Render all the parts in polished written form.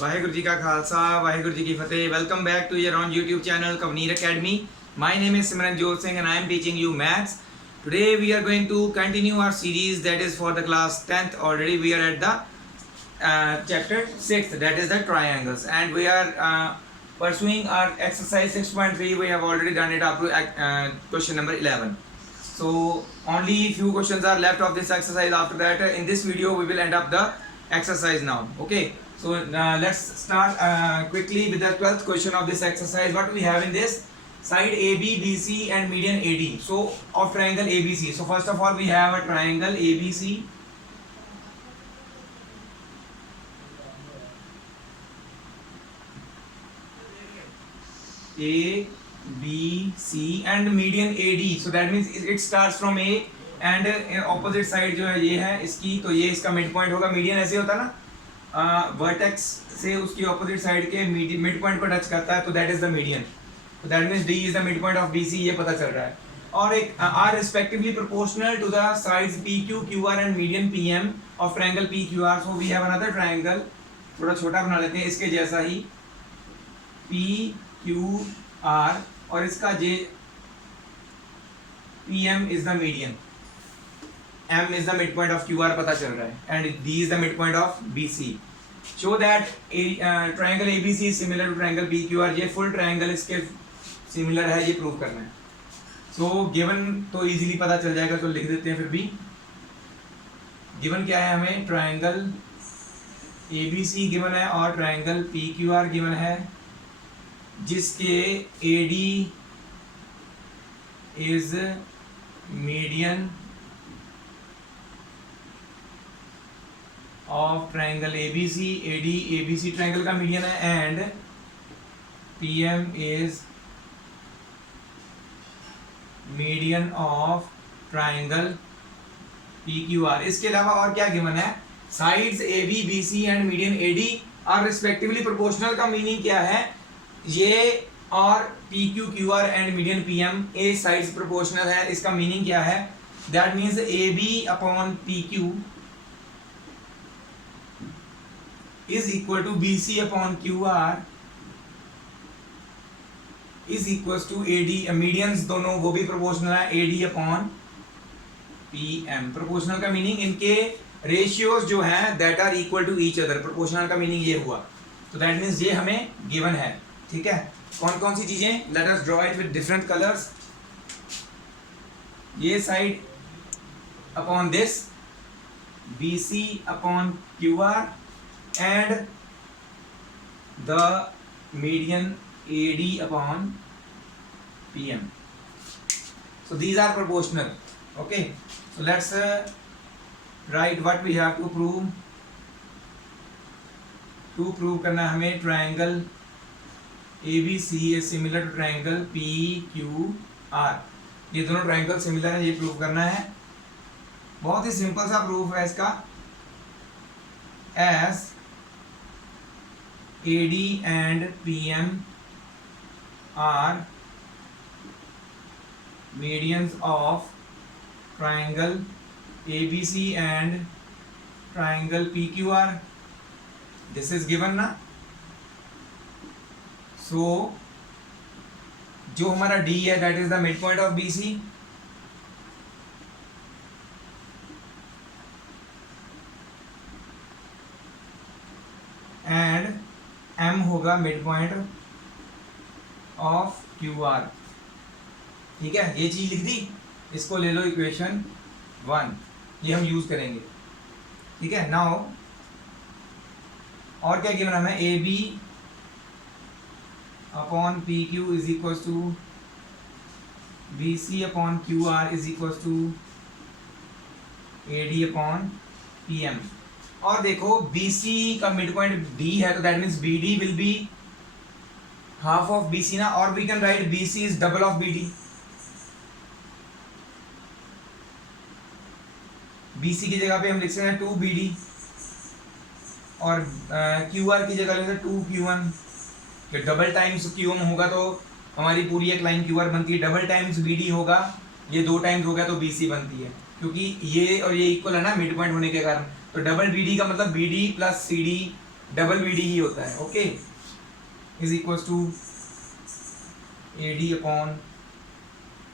वाहेगुरु जी का खालसा वाहेगुरु जी की फतेह. Welcome back to your own YouTube channel Kavneer Academy. My name is Simranjot Singh and I am teaching you maths. Today we are going to continue our series that is for the class 10th. Already we are at the chapter 6th, that is the triangles, and we are pursuing our exercise 6.3. We have already done it up to question number 11. So only few questions are left of this exercise. After that, in this video we will end up the exercise now. Okay, so let's start quickly with the 12th question of this exercise. What we have in this: side AB, BC and median AD. So of triangle ABC. So first of all we have a triangle ABC. A, B, C and median AD. So that means it starts from A and opposite side जो है ये है इसकी, तो ये इसका mid point होगा. Median ऐसे होता है ना, वर्टेक्स से उसकी ऑपोजिट साइड के मिड पॉइंट को टच करता है, तो दैट इज द मीडियन. तो that means D is the mid point of BC, ये पता चल रहा है. और एक are respectively proportional to the sides PQ, QR and median PM of triangle PQR. So we have another triangle, थोड़ा छोटा बना लेते हैं इसके जैसा ही, PQR, और इसका PM is the median, M is the midpoint of QR पता चल रहा है, and D is the midpoint of BC. Show that triangle ABC is similar to triangle PQR. ये full triangle इसके similar है, ये prove करना है. So given तो easily पता चल जाएगा, तो लिख देते हैं. फिर भी given क्या है हमें, triangle ABC given है और triangle PQR given है, जिसके AD is median of triangle ABC. AD ABC triangle का मीडियन है, and PM is median of triangle PQR. इसके अलावा और क्या गिवन है, sides AB, BC and median AD are respectively proportional. का मीनिंग क्या है, ये और PQ, QR and median PM a sides proportional है. इसका मीनिंग क्या है, that means AB upon PQ is equal to BC upon QR is equals to AD. Medians दोनों वो भी प्रोपोर्शनल है, AD अपॉन PM. प्रोपोर्शनल का मीनिंग इनके रेशियोज जो हैं that are equal to each other. Proportional का मीनिंग ये हुआ. तो दैट मीन्स ये हमें गिवन है. ठीक है, कौन कौन सी चीजें, let us draw it with different colours. ये side upon this, BC upon QR and the median AD upon PM. So these are proportional. Okay, so let's write what we have to prove. To prove करना है हमें triangle ABC is similar to triangle PQR. ये दोनों triangle similar है, ये prove करना है. बहुत ही सिंपल सा proof है इसका. as AD and PM are medians of triangle ABC and triangle PQR. This is given ना. So जो हमारा D है that is the midpoint of BC, and M होगा मिड पॉइंट ऑफ QR. ठीक है, ये चीज लिख दी, इसको ले लो इक्वेशन 1, ये हम यूज करेंगे. ठीक है, नाउ और क्या गिवन हमें, AB upon PQ is equal to BC upon QR is equal to AD upon PM. और देखो BC का मिड पॉइंट D है, तो that means BD will be half of BC ना, और we can write BC is double of BD. BC की जगह पे हम लिख सकते हैं 2BD और QR की जगह लिख सकते हैं 2Q1. कि डबल टाइम्स Q1 होगा तो हमारी पूरी एक लाइन QR बनती है, डबल टाइम्स BD होगा, ये 2 टाइम्स हो गया तो BC बनती है, क्योंकि ये और ये इक्वल है ना मिड पॉइंट होने के कारण. तो डबल BD का मतलब BD plus CD double B D ही होता है, okay, is equal to A D upon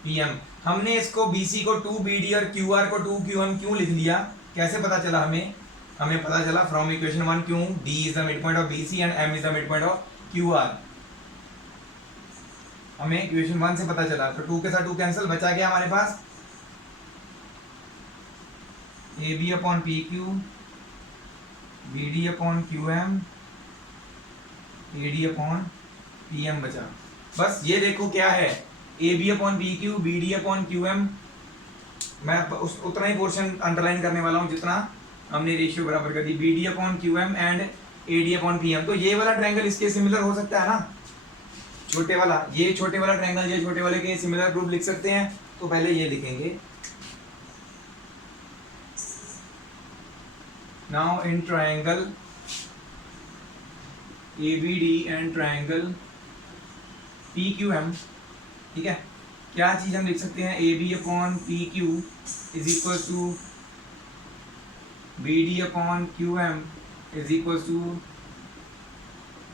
P M. हमने इसको बी सी को 2 बी डी और क्यू आर को 2 क्यू एम क्यों लिख लिया, कैसे पता चला हमें? हमें पता चला फ्रॉम इक्वेशन 1 क्यों D is the mid point of B C and M is the mid point of Q R. हमें इक्वेशन 1 से पता चला, तो 2 के साथ 2 कैंसिल, बचा गया हमारे पास A B upon P Q, B D upon Q M, A D upon P M बचा। बस ये देखो क्या है, A B upon P Q, B D upon Q M. मैं उतना ही पोर्शन अंडरलाइन करने वाला हूँ जितना हमने रेशियो बराबर कर दी, B D upon Q M and A D upon P M. तो ये वाला ट्रायंगल इसके सिमिलर हो सकता है ना, छोटे वाला, ये छोटे वाला ट्रायंगल ये छोटे वाले के सिमिलर ग्रुप लिख सकते हैं। तो पहले ये लिखेंगे, now in triangle ABD and triangle PQM, ठीक है, क्या चीज हम लिख सकते हैं, AB upon PQ is equal to BD upon QM is equal to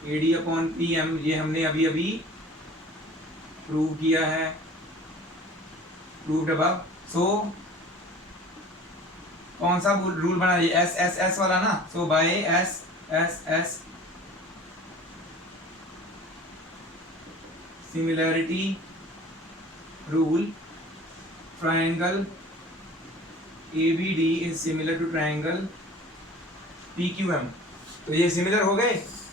AD upon PM। ये हमने अभी अभी प्रूव किया है, प्रूव्ड अबव। सो कौन सा रूल बना, ये SSS वाला ना, so by SSS similarity rule, triangle ABD is similar to triangle PQM। तो ये सिमिलर हो गए,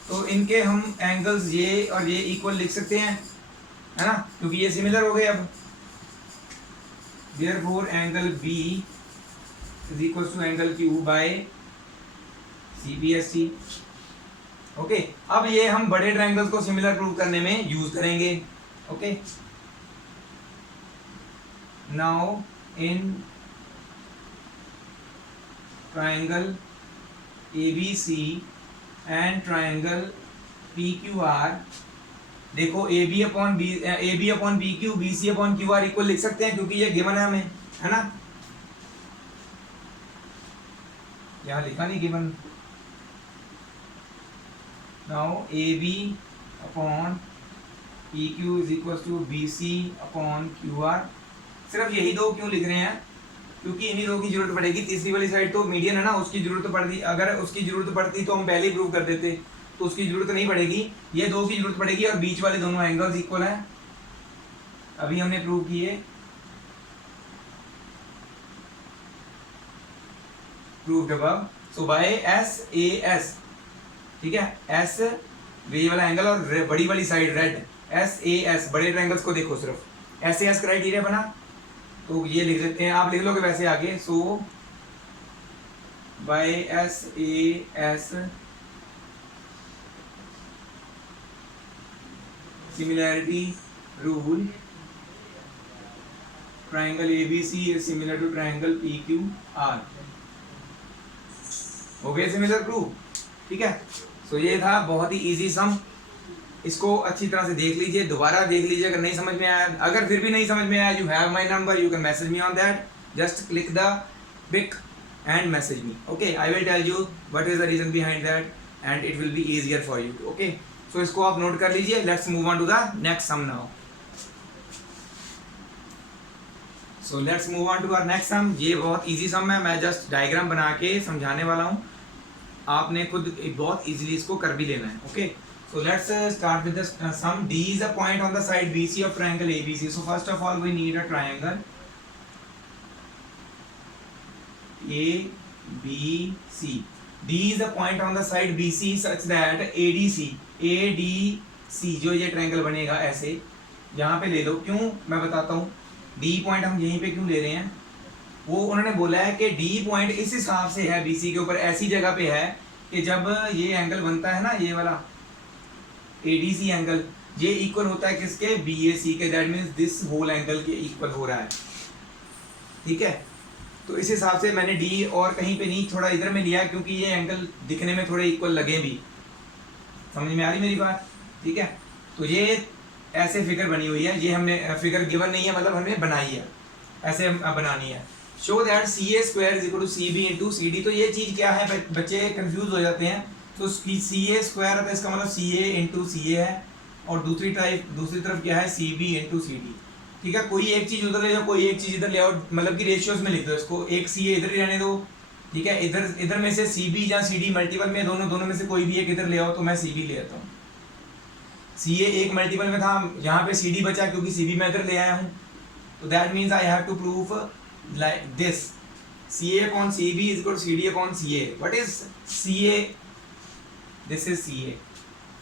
तो इनके हम एंगल्स ये और ये इक्वल लिख सकते हैं, है ना, क्योंकि ये सिमिलर हो गए। अब therefore angle B is equal to angle Q by CBST, okay. अब ये हम बड़े ट्रायंगल्स को सिमिलर प्रूव करने में यूज करेंगे, okay. Now in triangle ABC and triangle PQR, देखो AB upon PQ, BC upon QR equal लिख सकते हैं, क्योंकि ये गिवन है हमें, है ना, यहाँ लिखा नहीं given. Now AB upon PQ is equal to BC upon QR। सिर्फ यही दो क्यों लिख रहे हैं, क्योंकि इन्हीं दो की जरूरत पड़ेगी, तीसरी वाली साइड तो मीडियन है ना, उसकी जरूरत पड़ती, अगर उसकी जरूरत पड़ती तो हम पहले ही प्रूव कर देते, तो उसकी जरूरत नहीं पड़ेगी, ये दो की जरूरत पड़ेगी, और बीच वाले दोनों एंगल्स इक्वल हैं, अभी हमने प्रूव किए, proved above. So by SAS, ठीक है, S ये वाला एंगल और बड़ी वाली साइड रेड, SAS बड़े ट्रायंगल्स को देखो, सिर्फ SAS क्राइटेरिया बना, तो ये लिख देते हैं, आप लिख लोगे वैसे आगे। So by SAS similarity rule, triangle ABC is similar to triangle PQR, हो गया सिमिलर प्रूफ, ठीक है। सो ये था बहुत ही इजी सम, इसको अच्छी तरह से देख लीजिए, दोबारा देख लीजिए अगर नहीं समझ में आया। अगर फिर भी नहीं समझ में आया, you have my number, you can message me on that, just click the pic and message me, okay. I will tell you what is the reason behind that and it will be easier for you, okay. So इसको आप note कर लीजिए। Let's move on to the next sum now. So let's move on to our next sum. ये बहुत easy सम है, मैं just diagram बना के समझाने वाला हूँ, आपने खुद बहुत इजीली इसको कर भी लेना है, okay. So let's start with the sum. D is a point on the side BC of triangle ABC. So first of all we need a triangle ABC. D is a point on the side BC such that ADC जो ये triangle बनेगा ऐसे, यहाँ पे ले लो, क्यों मैं बताता हूँ। D पॉइंट हम यहीं पे क्यों ले रहे हैं, वो उन्होंने बोला है कि D पॉइंट इस हिसाब से है BC के ऊपर, ऐसी जगह पे है कि जब ये एंगल बनता है ना, ये वाला ADC एंगल, ये इक्वल होता है किसके, BAC के, that means this whole angle के इक्वल हो रहा है, ठीक है। तो इस हिसाब से मैंने D और कहीं पे नहीं, थोड़ा इधर में लिया, क्योंकि ये एंगल दिखने में थोड़े इक्वल लगे भी, समझ में आ रही मेरी बात, ठीक है। तो ये ऐसे फिगर बनी हुई है, ये हमने फिगर गिवन नहीं है, मतलब हमने बनाई है, ऐसे बनानी है। Show that CA² is equal to CB into CD। तो ये चीज़ क्या है, बच्चे कंफ्यूज हो जाते हैं तो सी ए स्क्वायर आता है, इसका मतलब सी ए इंटू सी ए है, और दूसरी तरफ क्या है, C B into C D. ठीक है, कोई एक चीज उधर ले जाओ, कोई एक चीज इधर ले आओ, मतलब कि रेशियोज में लिख दो इसको, एक सी ए इधर ही रहने दो। ठीक है, इधर में से सी बी या सी डी मल्टीपल में दोनों में से कोई भी एक इधर ले आओ, तो मैं सी बी ले आता हूँ। सी ए एक मल्टीपल में था, यहाँ पे सी डी बचा क्योंकि सी बी मैं इधर ले आया हूँ, तो that means I have to prove like this, C A upon C B is equal C D upon C A. What is C A? This is C A.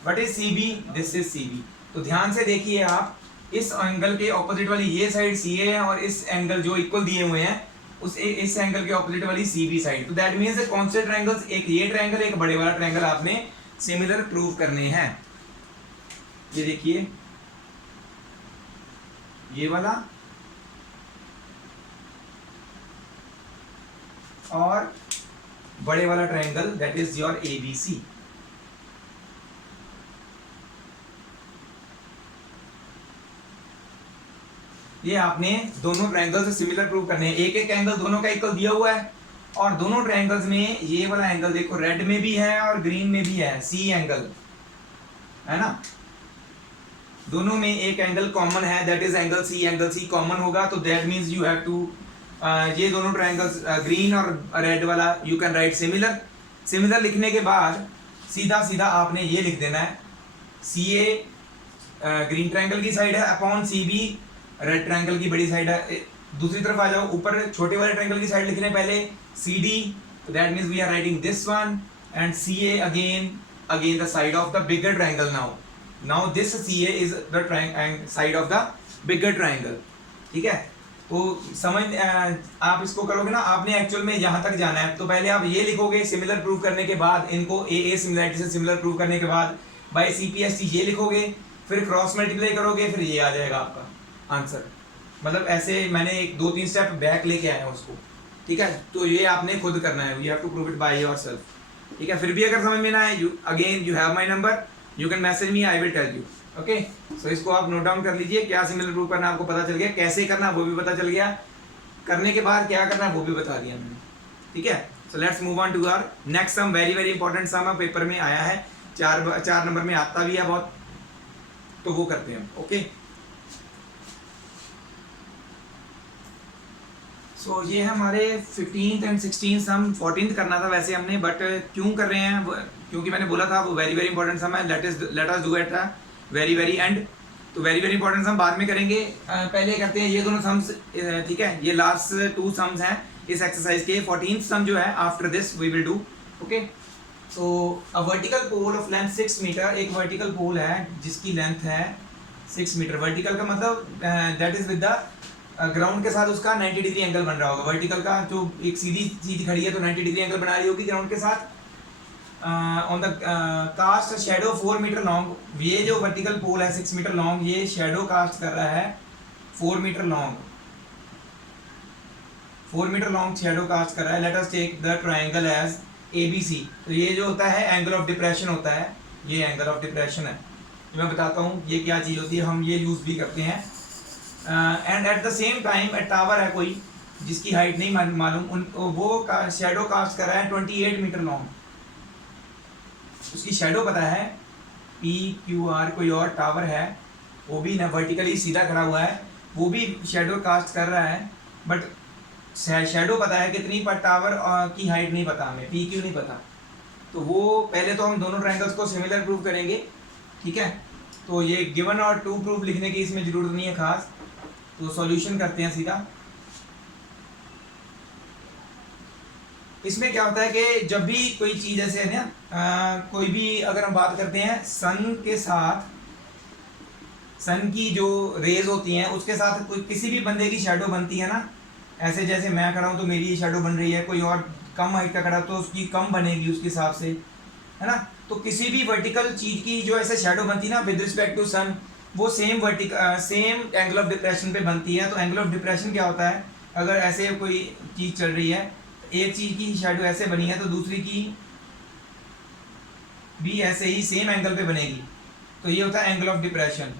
What is C B? This is C B. तो ध्यान से देखिए आप, इस angle के opposite वाली ये side सी ए है, और इस एंगल जो इक्वल दिए हुए हैं इस एंगल के ऑपोजिट वाली सी बी साइड। तो दैट मीन्स कॉन्स्टेंट ट्रायंगल्स, एक ये ट्रायंगल एक बड़े वाला ट्रायंगल आपने सिमिलर प्रूव करने हैं। ये देखिए, ये वाला और बड़े वाला triangle, that is your A B C. ये आपने दोनों ट्रायंगल से सिमिलर प्रूव करने हैं। एक एक एंगल दोनों का इक्वल दिया हुआ है, और दोनों ट्रायंगल्स में ये वाला एंगल देखो रेड में भी है और ग्रीन में भी है, सी एंगल है ना। दोनों में एक एंगल कॉमन है, that is angle C common होगा, तो that means you have to, ये दोनों ट्रायंगल्स ग्रीन और रेड वाला यू कैन राइट सिमिलर लिखने के बाद सीधा आपने ये लिख देना है, सी ए ग्रीन ट्रायंगल की साइड है upon C B red triangle की बड़ी साइड है। दूसरी तरफ आ जाओ, ऊपर छोटे वाले ट्रायंगल की साइड लिखने पहले सी डी, तो that means we are writing this one, and C A again the side of the bigger triangle. Now this C A is the side of the bigger triangle. ठीक है, तो समझ आप इसको करोगे ना, आपने एक्चुअल में यहाँ तक जाना है, तो पहले आप ये लिखोगे सिमिलर प्रूव करने के बाद, इनको ए सिमिलरिटी से सिमिलर प्रूव करने के बाद by C P S T ये लिखोगे, फिर क्रॉस मल्टीप्लाई करोगे, फिर ये आ जाएगा आपका आंसर। मतलब ऐसे मैंने एक 2-3 स्टेप बैक लेके आया हूँ उसको। ठीक है, तो ये आपने खुद करना है, you have to prove it by yourself. ठीक है, फिर भी अगर समझ में ना आए, you have my number, you can message me, I will tell you. Okay, so इसको आप नोट डाउन कर लीजिए, क्या सिमिलर प्रूव करना आपको पता चल गया, कैसे करना वो भी पता चल गया, करने के बाद क्या करना वो भी बता दिया मैंने। ठीक है, so let's move on to our next sum, very important sum है, पेपर में आया है, 4 नंबर में आता भी है बहुत, तो वो करते हैं। ओके, सो ये हमारे 15th and 16th some, 14th करना था वैसे हमने, बट क्यों कर रहे हैं, क्योंकि मैंने बोला था वो वेरी इंपॉर्टेंट सम है, let us do at very and. तो वेरी इंपॉर्टेंट सम बाद में करेंगे, पहले करते हैं ये दोनों सम्स। ठीक है, ये लास्ट 2 सम्स हैं इस एक्सरसाइज के। 14th सम जो है after this we will do. Okay, तो a vertical pole of length 6 metre, एक वर्टिकल पोल है जिसकी लेंथ है 6 मीटर। वर्टिकल का मतलब that is with the ground के साथ उसका 90 डिग्री एंगल बन रहा होगा। वर्टिकल का जो एक सीधी चीज खड़ी है तो 90 डिग्री एंगल बना रही होगी ग्राउंड के साथ। On the cast shadow 4 metre long, ये जो वर्टिकल पोल है 6 मीटर लॉन्ग, ये शेडो कास्ट कर रहा है 4 metre long, 4 metre long shadow cast कर रहा है। Let us take the triangle as ABC। तो ये जो होता है एंगल ऑफ डिप्रेशन होता है, ये एंगल ऑफ डिप्रेशन है। मैं बताता हूँ ये क्या चीज़ होती है, हम ये यूज़ भी करते हैं। And at the same time tower है कोई जिसकी हाइट नहीं मालूम, वो शेडो कास्ट कर रहा है 28 मीटर लॉन्ग, उसकी शेडो पता है PQR। कोई और टावर है वो भी ना वर्टिकली सीधा खड़ा हुआ है, वो भी शेडो कास्ट कर रहा है, बट शेडो पता है कितनी, पर टावर की हाइट नहीं पता हमें, PQ नहीं पता। तो वो पहले तो हम दोनों ट्रायंगल्स को सिमिलर प्रूव करेंगे। ठीक है, तो ये गिवन और टू प्रूफ लिखने की इसमें जरूरत नहीं है खास, तो सॉल्यूशन करते हैं सीधा। इसमें क्या होता है कि जब भी कोई चीज़ ऐसे है ना, कोई भी अगर हम बात करते हैं सन के साथ, सन की जो रेज होती हैं उसके साथ कोई किसी भी बंदे की शेडो बनती है ना, ऐसे जैसे मैं खड़ा हूँ तो मेरी शेडो बन रही है, कोई और कम हाइट का खड़ा तो उसकी कम बनेगी उसके हिसाब से, है ना। तो किसी भी वर्टिकल चीज़ की जो ऐसे शेडो बनती है ना विद रिस्पेक्ट टू सन, वो सेम एंगल ऑफ डिप्रेशन पे बनती है। तो एंगल ऑफ डिप्रेशन क्या होता है, अगर ऐसे कोई चीज़ चल रही है, एक चीज़ की शेडो ऐसे बनी है तो दूसरी की भी ऐसे ही सेम एंगल पे बनेगी, तो ये होता है एंगल ऑफ डिप्रेशन।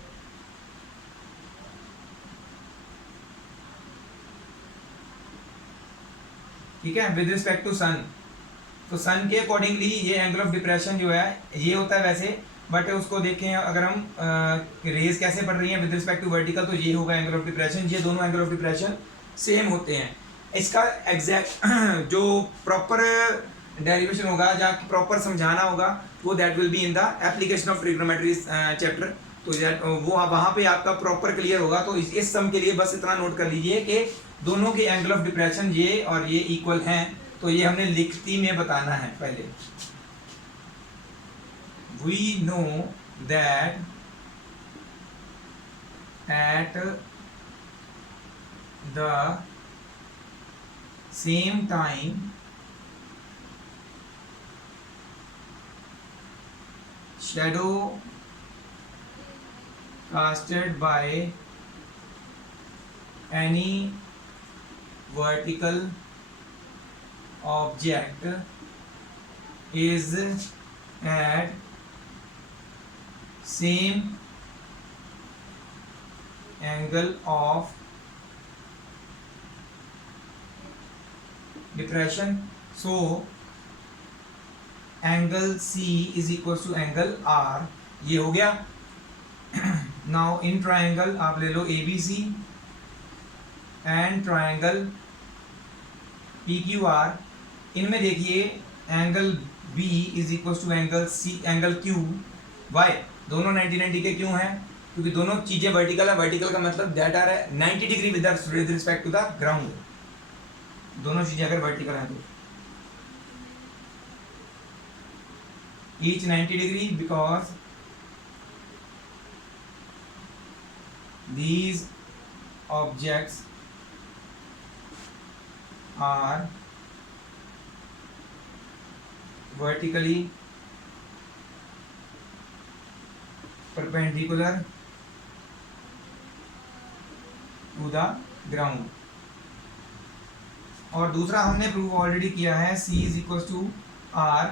ठीक है, विद रिस्पेक्ट टू सन। तो सन के अकॉर्डिंगली ये एंगल ऑफ डिप्रेशन जो है ये होता है वैसे, बट उसको देखें अगर हम रेज कैसे पड़ रही हैं विद रिस्पेक्ट टू वर्टिकल, तो ये होगा एंगल ऑफ डिप्रेशन। ये दोनों एंगल ऑफ डिप्रेशन सेम होते हैं। इसका एग्जैक्ट जो प्रॉपर डेरिवेशन होगा या प्रॉपर समझाना होगा वो that will be in the application of trigonometry chapter. तो वो वहाँ पे आपका प्रॉपर क्लियर होगा। तो इस सम के लिए बस इतना नोट कर लीजिए कि दोनों के एंगल ऑफ डिप्रेशन ये और ये इक्वल हैं। तो ये हमने लिखती में बताना है पहले। We know that at the same time shadow casted by any vertical object is at same angle of depression. So angle C is equals to angle R. ये हो गया। Now in triangle आप ले लो ABC and triangle PQR। इनमें देखिए angle B is equals to angle C, angle Q। Why? दोनों 90 के क्यों हैं? क्योंकि दोनों चीजें वर्टिकल है। वर्टिकल का मतलब that are 90 degree with respect to the ground. दोनों चीजें अगर वर्टिकल हैं तो each 90 degree because these objects are vertically perpendicular to the ground। और दूसरा हमने प्रूव ऑलरेडी किया है, C is equals to R,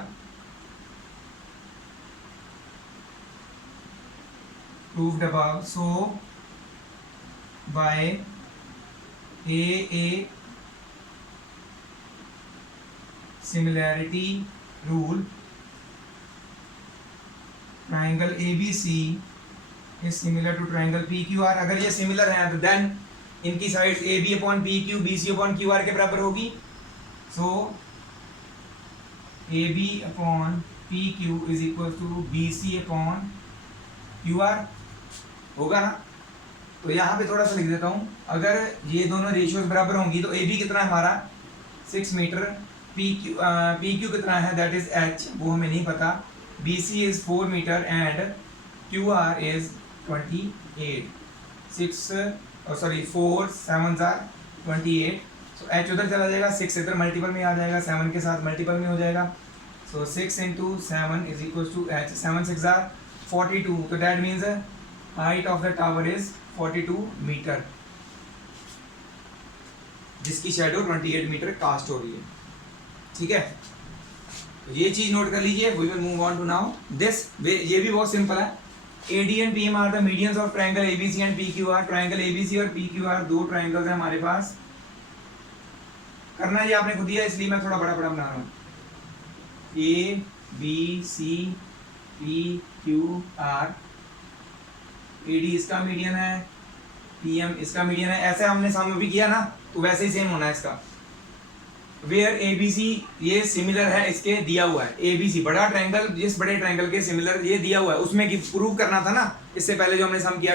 proved above। So by a similarity rule triangle ABC is similar to triangle PQR। अगर ये similar है तो then इनकी sides AB upon PQ BC upon QR के बराबर होगी। So AB upon PQ is equal to BC upon QR होगा ना। तो यहाँ पे थोड़ा सा लिख देता हूँ, अगर ये दोनों रेशियोज बराबर होंगी तो AB कितना है हमारा 6 मीटर, PQ कितना है दैट इज H, वो हमें नहीं पता, BC is 4 metre and QR is 28। 4 7s are 28। So H उधर चला जाएगा, 6 इधर मल्टीपल में आ जाएगा, 7 के साथ मल्टीपल में हो जाएगा। सो 6 into 7 is equals to H। 7 6 are 42। तो that means height of the tower is 42 metre, जिसकी शैडो 28 मीटर कास्ट हो रही है। ठीक है, तो ये चीज नोट कर लीजिए। We will move on to now this. ये भी बहुत सिंपल है। AD and PM are the medians of triangle ABC and PQR। Triangle ABC और PQR दो ट्रायंगल्स हैं हमारे पास। करना ये आपने खुद दिया, इसलिए मैं थोड़ा बड़ा बड़ा बना रहा हूँ। ABC PQR, AD इसका मीडियन है, PM इसका मीडियन है। ऐसे हमने सामने भी किया ना, तो वैसे ही सेम होना है इसका। वेयर ABC ये सिमिलर है, इसके दिया हुआ है ABC बड़ा ट्रायंगल, जिस बड़े ट्रायंगल के सिमिलर ये दिया हुआ है, उसमें की प्रूव करना था ना इससे पहले जो हमने सम किया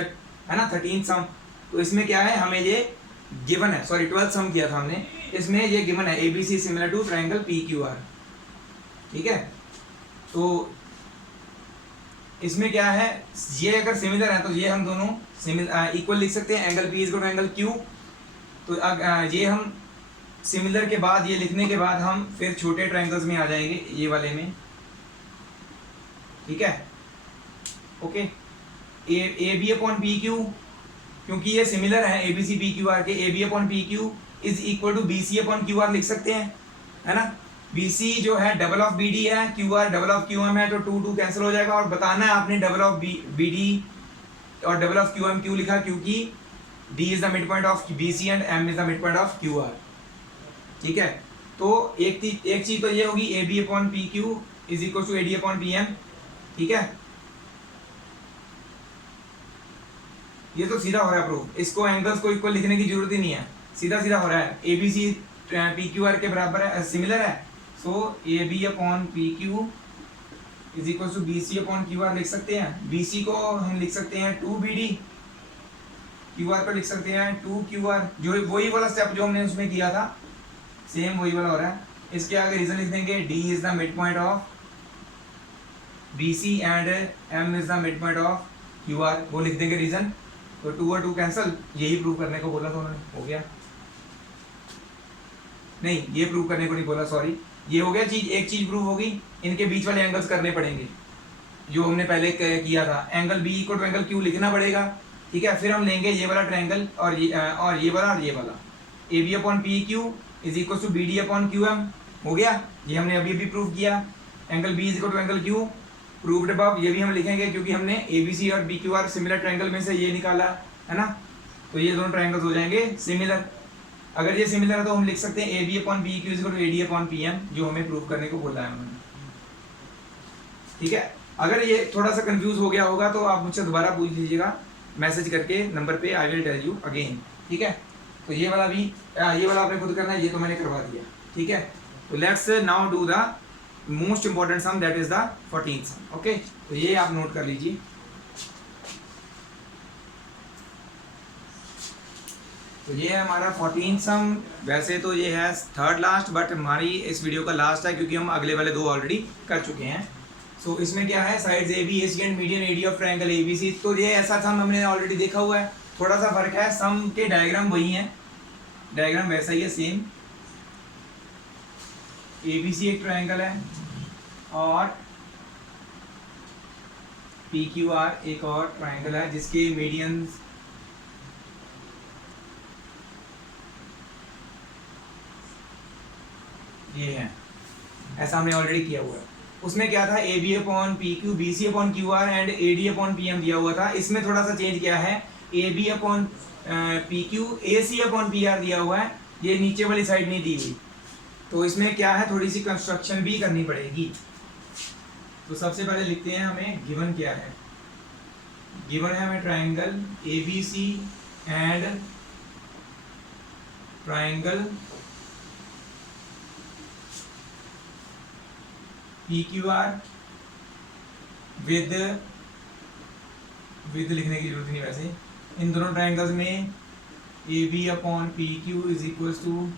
है ना 13th सम। तो इसमें क्या है, हमें ये गिवन है, सॉरी 12th सम किया था हमने, इसमें ये गिवन है ABC similar to triangle PQR। ठीक है, तो इसमें क्या है, ये अगर सिमिलर है तो ये हम दोनों इक्वल लिख सकते हैं। Angle P is equal to angle Q। तो ये हम सिमिलर के बाद, ये लिखने के बाद हम फिर छोटे ट्रायंगल्स में आ जाएंगे, ये वाले में। ठीक है, ओके। AB अपॉन PQ, क्योंकि ये सिमिलर है ABC PQR के, AB upon PQ is equal to BC upon QR लिख सकते हैं, है ना। BC जो है डबल ऑफ BD है, QR डबल ऑफ QM है, तो 2 2 कैंसिल हो जाएगा। और बताना है आपने डबल ऑफ BD और डबल ऑफ QM क्यों लिखा, क्योंकि D is the mid point of BC and M is the mid point of QR। ठीक है, तो एक चीज तो ये होगी A B upon P Q is equal to A D upon P M, ठीक है। ये तो सीधा हो रहा है प्रूफ, इसको एंगल्स को इक्वल लिखने की जरूरत ही नहीं है, सीधा सीधा हो रहा है। A B C P Q R के बराबर है, सिमिलर है, so A B upon P Q is equal to B C upon Q R लिख सकते हैं। बी सी को हम लिख सकते हैं 2BD, क्यू आर को लिख सकते हैं 2QR, जो वही वाला स्टेप जो हमने उसमें किया था, सेम वही वाला हो रहा है। इसके आगे रीजन लिख देंगे, D is the mid point of BC and M is the mid point of QR, वो लिख देंगे रीजन। तो 2 और 2 कैंसल, यही प्रूव करने को बोला था उन्होंने, हो गया। नहीं, ये प्रूव करने को नहीं बोला, सॉरी, ये हो गया चीज, एक चीज प्रूव होगी। इनके बीच वाले एंगल्स करने पड़ेंगे जो हमने पहले किया था। Angle B equal to angle Q लिखना पड़ेगा, ठीक है। फिर हम लेंगे ये वाला ट्रायंगल और ये वाला A B upon P Q is equal to B D upon Q M, हो गया। ये हमने अभी अभी प्रूव किया। Angle B is equal to angle Q, proved above, ये भी हम लिखेंगे क्योंकि हमने ए बी सी और B Q R similar triangle में से ये निकाला है ना, तो ये दोनों ट्रायंगल्स हो जाएंगे सिमिलर। अगर ये सिमिलर है तो हम लिख सकते हैं A B upon P Q is equal to A D upon P M, जो हमें प्रूव करने को बोला है उन्होंने, ठीक है। अगर ये थोड़ा सा कंफ्यूज हो गया होगा तो आप मुझसे दोबारा पूछ लीजिएगा मैसेज करके नंबर पे, I will tell you again, ठीक है। तो ये वाला भी, ये वाला आपने खुद करना है, ये तो मैंने करवा दिया, ठीक है। तो let's now do the most important sum, that is the 14th sum, okay. तो ये आप नोट कर लीजिए। तो ये है हमारा 14th सम। वैसे तो ये है थर्ड लास्ट, बट हमारी इस वीडियो का लास्ट है क्योंकि हम अगले वाले दो ऑलरेडी कर चुके हैं। सो इसमें क्या है, sides A B, A C and median AD of triangle A B C. तो ये ऐसा सम हमने ऑलरेडी देखा हुआ है, थोड़ा सा फर्क है, सम के डायग्राम वही है, डायग्राम वैसा ही है, सेम। ए बी सी एक ट्रायंगल है और पी क्यू आर एक और ट्रायंगल है जिसके मीडियंस ये है, ऐसा हमने ऑलरेडी किया हुआ है। उसमें क्या था, A B upon P Q, B C upon Q R and A D upon P M दिया हुआ था। इसमें थोड़ा सा चेंज किया है, A B upon P Q, A C upon P R दिया हुआ है, ये नीचे वाली साइड नहीं दी हुई। तो इसमें क्या है, थोड़ी सी कंस्ट्रक्शन भी करनी पड़ेगी। तो सबसे पहले लिखते हैं हमें गिवन क्या है। गिवन है हमें triangle A B C and triangle P Q R with लिखने की जरूरत नहीं वैसे। इन दोनों ट्रायंगल्स में A B upon P Q is equal to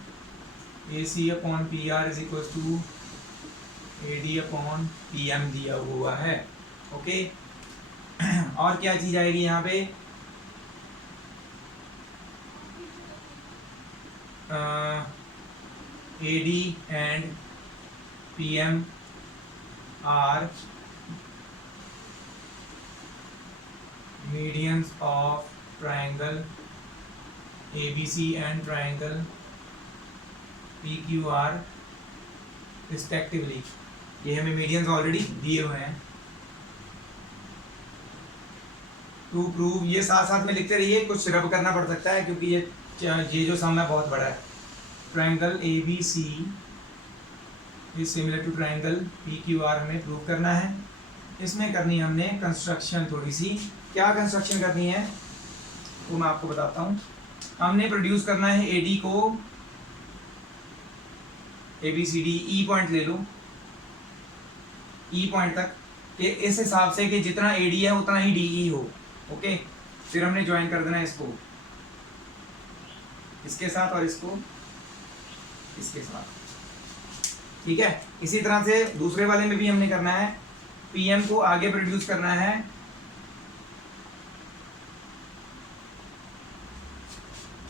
A C upon P R is equal to A D upon P M दिया हुआ है, ओके। और क्या चीज आएगी यहाँ पे, A D and P M are medians of triangle ABC and triangle PQR respectively। ये हमें मीडियंस ऑलरेडी दिए हुए हैं। टू प्रूव, ये साथ साथ में लिखते रहिए, कुछ रब करना पड़ सकता है क्योंकि ये जो सम है बहुत बड़ा है। Triangle ABC is similar to triangle PQR हमें प्रूव करना है। इसमें करनी है हमने कंस्ट्रक्शन थोड़ी सी। क्या कंस्ट्रक्शन करनी है तो मैं आपको बताता हूँ। हमने प्रोड्यूस करना है AD को, ABCD E पॉइंट ले लो, E पॉइंट तक कि इस हिसाब से कि जितना AD है उतना ही DE हो, ओके। फिर हमने ज्वाइन कर देना है इसको इसके साथ और इसको इसके साथ, ठीक है। इसी तरह से दूसरे वाले में भी हमने करना है, PM को आगे प्रोड्यूस करना है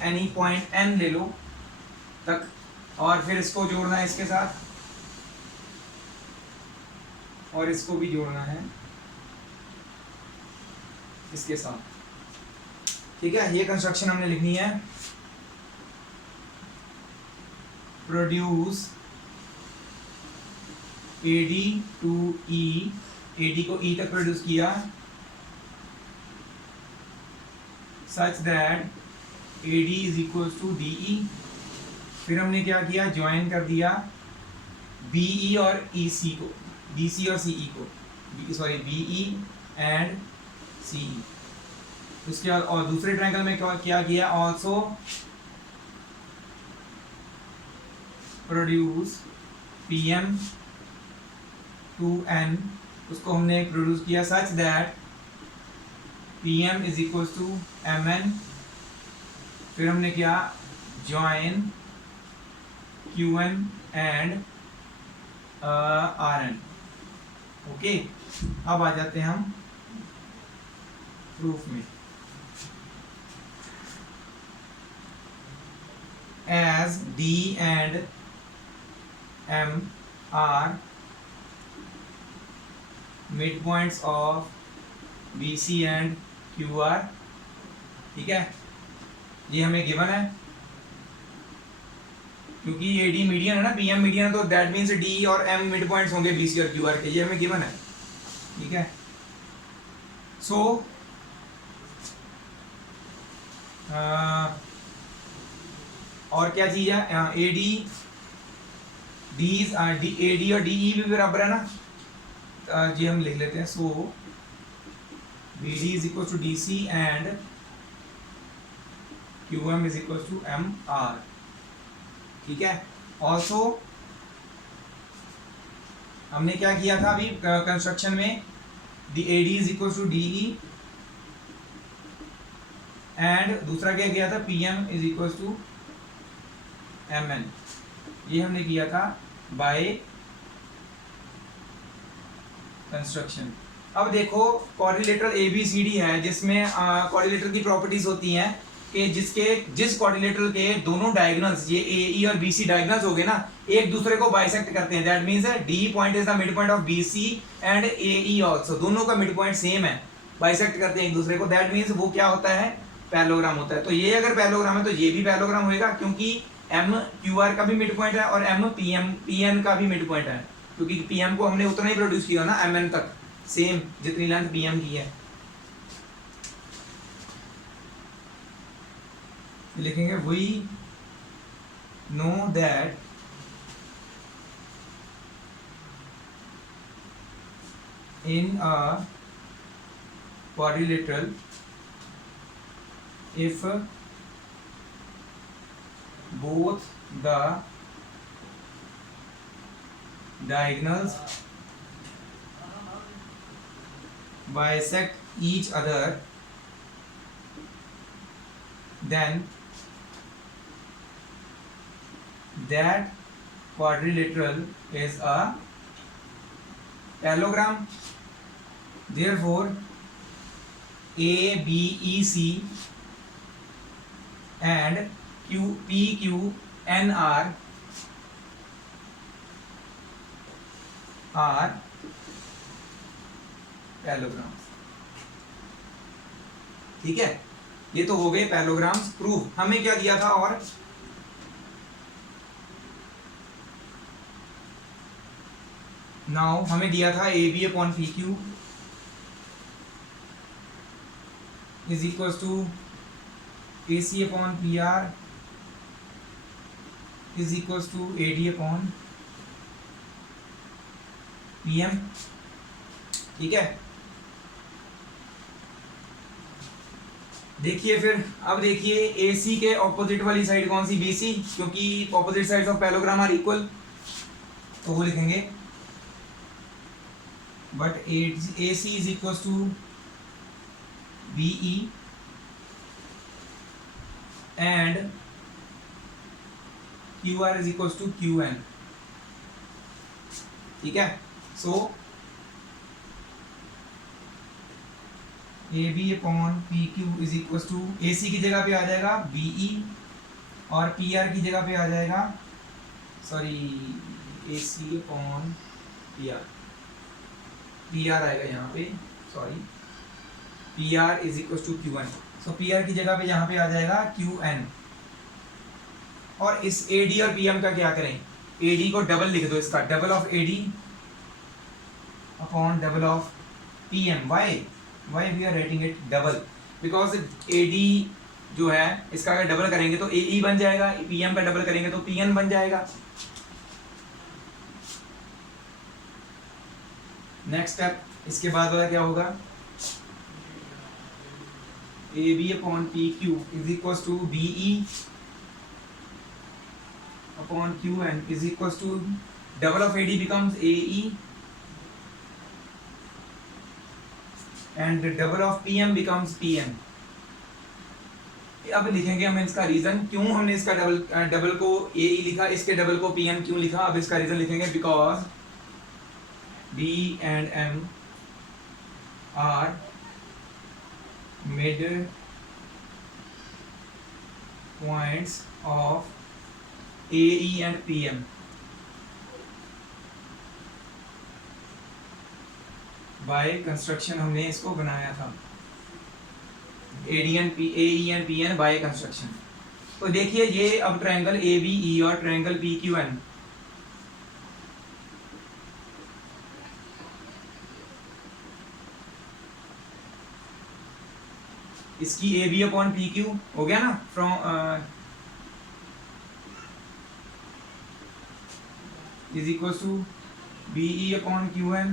एनी पॉइंट N ले लो तक, और फिर इसको जोड़ना है इसके साथ और इसको भी जोड़ना है इसके साथ, ठीक है। ये कंस्ट्रक्शन हमने लिखनी है। Produce AD to E, AD को E तक प्रोड्यूस किया such that AD is equal to DE फिर हमने क्या किया, ज्वाइन कर दिया BE और EC को, BC और CE को, सॉरी BE एंड CE। उसके बाद और दूसरे ट्रायंगल में क्या किया, also produce PM to N, उसको हमने प्रोड्यूस किया such that PM is equal to MN। फिर हमने क्या, join QN and RN। Okay, अब आ जाते हैं हम प्रूफ में। As D and M are mid points of BC and QR, ठीक है, ये हमें गिवन है क्योंकि AD मीडियन है ना, PM मीडियन है, तो दैट मीन्स D और M मिड पॉइंट्स होंगे BC और QR के, ये हमें गिवन है, ठीक है। सो और क्या चीज है, AD AD और DE भी बराबर है ना, जी हम लिख लेते हैं। So BD is equal to DC and QM is equal to MR, ठीक है। ऑल्सो हमने क्या किया था अभी कंस्ट्रक्शन में, AD is equal to DE and दूसरा क्या किया था, PM is equal to MN, ये हमने किया था बाय कंस्ट्रक्शन। अब देखो क्वाड्रिलेटरल ABCD है जिसमें क्वाड्रिलेटरल की प्रॉपर्टीज होती हैं कि जिस क्वाड्रिलेटरल के दोनों डायगोनल्स, ये AE और BC डायगोनल्स हो गए ना, एक दूसरे को बाइसेक्ट करते हैं, that means D point is the mid point of BC and AE also, दोनों का मिड पॉइंट सेम है, बाइसेक्ट करते हैं एक दूसरे को, दैट मींस वो क्या होता है, पैरेललोग्राम होता है। तो ये अगर पैरेललोग्राम है तो ये भी पैरेललोग्राम होएगा, क्योंकि M QR का भी मिड पॉइंट है और M PN का भी मिड पॉइंट है, क्योंकि PM को हमने उतना ही प्रोड्यूस किया ना MN तक, सेम जितनी लेंथ PM की है। लिखेंगे we know that in a quadrilateral if both the diagonals bisect each other, then that quadrilateral is a parallelogram. Therefore ABEC and PQNR are parallelograms, ठीक है। ये तो हो गए पैरेललोग्राम्स प्रूफ। हमें क्या दिया था, और नाउ हमें दिया था AB upon PQ is equal to AC upon PR is equal to AD upon PM, ठीक है। देखिए फिर, अब देखिए AC के ऑपोजिट वाली साइड कौन सी, BC, क्योंकि opposite sides of parallelogram are equal, तो वो लिखेंगे but AC is equal to BE and QR is equal to QN, ठीक है। So AB upon PQ is equal to, AC की जगह पे आ जाएगा BE और PR की जगह पे आ जाएगा, सॉरी AC अपॉन PR आएगा यहाँ पे, sorry PR is equal to QN। So PR की जगह पे यहाँ पे आ जाएगा QN, और इस AD और PM का क्या करें, AD को डबल लिख दो, इसका double of AD upon double of PM। Why we are writing it double, because AD जो है इसका अगर डबल करेंगे तो AE बन जाएगा, PM का डबल करेंगे तो PN बन जाएगा। नेक्स्ट स्टेप इसके बाद वाला क्या होगा, AB upon PQ is equal to BE upon QN is equals to double of AD becomes AE and double of PM becomes PM। अब लिखेंगे हम इसका रीजन क्यों हमने इसका डबल को AE लिखा, इसके डबल को PM क्यों लिखा। अब इसका रीजन लिखेंगे because B and M are mid points of AE and PM। By construction हमने इसको बनाया था AE and PN by construction. तो देखिए ये अब ट्रायंगल ABE और ट्रायंगल PQN, इसकी AB अपॉन PQ हो गया ना, from is equal to BE अपॉन QN,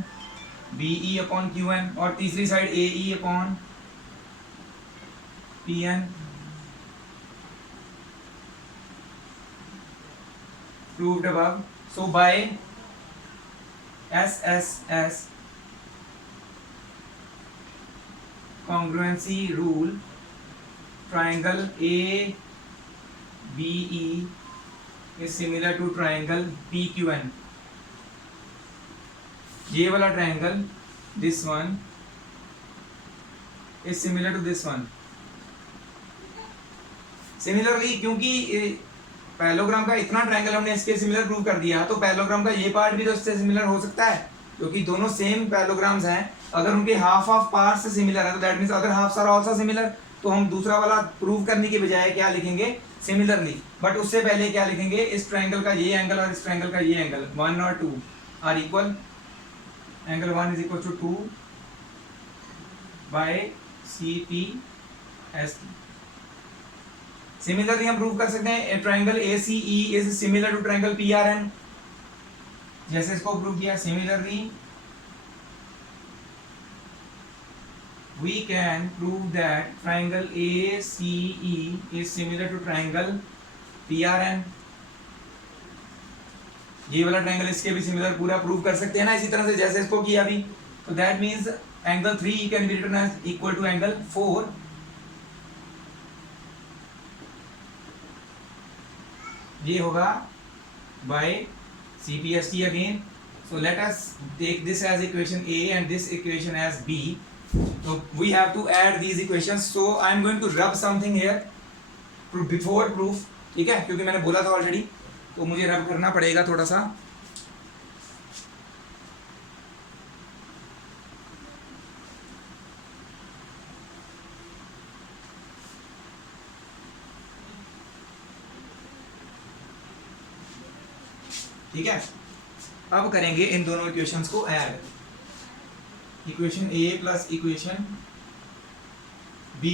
BE अपॉन QN और तीसरी साइड AE अपॉन PN। Proved above. So by SSS congruency rule triangle ABE is similar to triangle PQN। ये वाला triangle this one is similar to this one। Similarly क्योंकि parallelogram का इतना ट्रायंगल हमने इसके सिमिलर प्रूव कर दिया तो पैरेललोग्राम का ये पार्ट भी तो इससे सिमिलर हो सकता है, क्योंकि दोनों सेम पैरेललोग्राम्स हैं। अगर उनके हाफ ऑफ पार्ट्स से सिमिलर है तो दैट मींस अगर हाफ्स आर आल्सो सिमिलर तो हम दूसरा वाला प्रूव करने की बजाय क्या लिखेंगे, सिमिलरली। बट उससे पहले क्या लिखेंगे, इस ट्रायंगल का ये एंगल और इस ट्रायंगल का ये एंगल 1 और 2 are equal. Angle 1 is equal to 2 by CPST। Similarly हम प्रूव कर सकते हैं triangle ACE is similar to triangle PRN, जैसे इसको प्रूव किया। Similarly we can prove that triangle ACE is similar to triangle PRN। ये वाला ट्रायंगल इसके भी सिमिलर पूरा प्रूव कर सकते हैं ना, इसी तरह से जैसे इसको किया अभी। तो that means angle 3 can be written as equal to angle 4। ये होगा by CPST again. So let us take this as equation A and this equation as B। So we have to add these equations। So I am going to rub something here before proof, ठीक है, क्योंकि मैंने बोला था already, तो मुझे रब करना पड़ेगा थोड़ा सा। ठीक है, अब करेंगे इन दोनों इक्वेशंस को ऐड। Equation A plus equation B,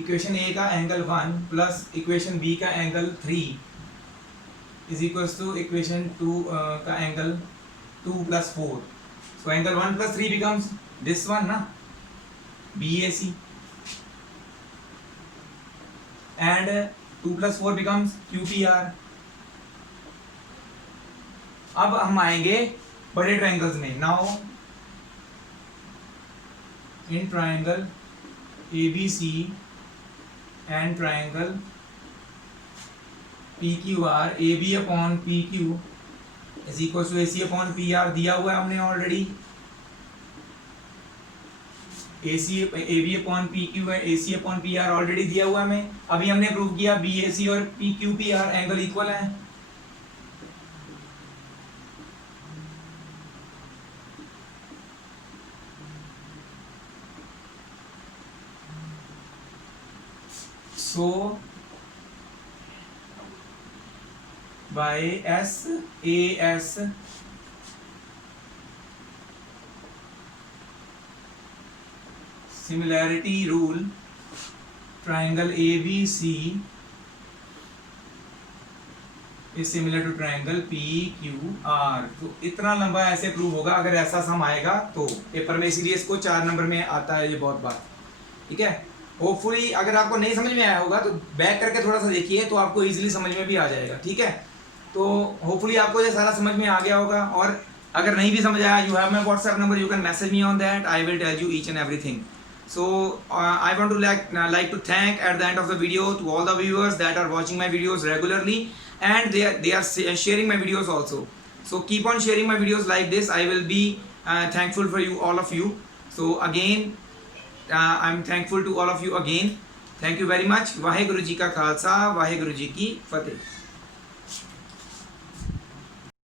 equation A का एंगल 1 प्लस इक्वेशन B का angle 3 is equal to equation 2 का angle 2 plus 4। So angle 1 plus 3 becomes this one ना, BAC, and 2 plus 4 becomes QPR। अब हम आएंगे बड़े ट्रायंगल्स में। Now in triangle ABC and triangle PQR, AB upon PQ is equal to AC upon PR दिया हुआ है हमने ऑलरेडी। AB upon PQ है, AC upon PR ऑलरेडी दिया हुआ है हमें। अभी हमने प्रूव किया BAC और PQPR एंगल इक्वल है। So by SAS similarity rule triangle ABC is similar to triangle PQR। तो इतना लंबा ऐसे प्रूव होगा अगर ऐसा सम आएगा तो पेपर में, इसीलिए इसको 4 नंबर में आता है ये बहुत बार। ठीक है, होपफुली अगर आपको नहीं समझ में आया होगा तो बैक करके थोड़ा सा देखिए तो आपको इजीली समझ में भी आ जाएगा। ठीक है, तो होपफुली आपको ये सारा समझ में आ गया होगा। और अगर नहीं भी समझ आया, you have my WhatsApp number, you can message me on that, I will tell you each and everything. So I want to like to thank at the end of the video to all the viewers that are watching my videos regularly, and they are sharing my videos also. So keep on sharing my videos like this. I will be thankful for you, all of you. So again, I'm thankful to all of you again. Thank you very much. Waheguru ji का खालसा, वाहेगुरु जी की फतेह।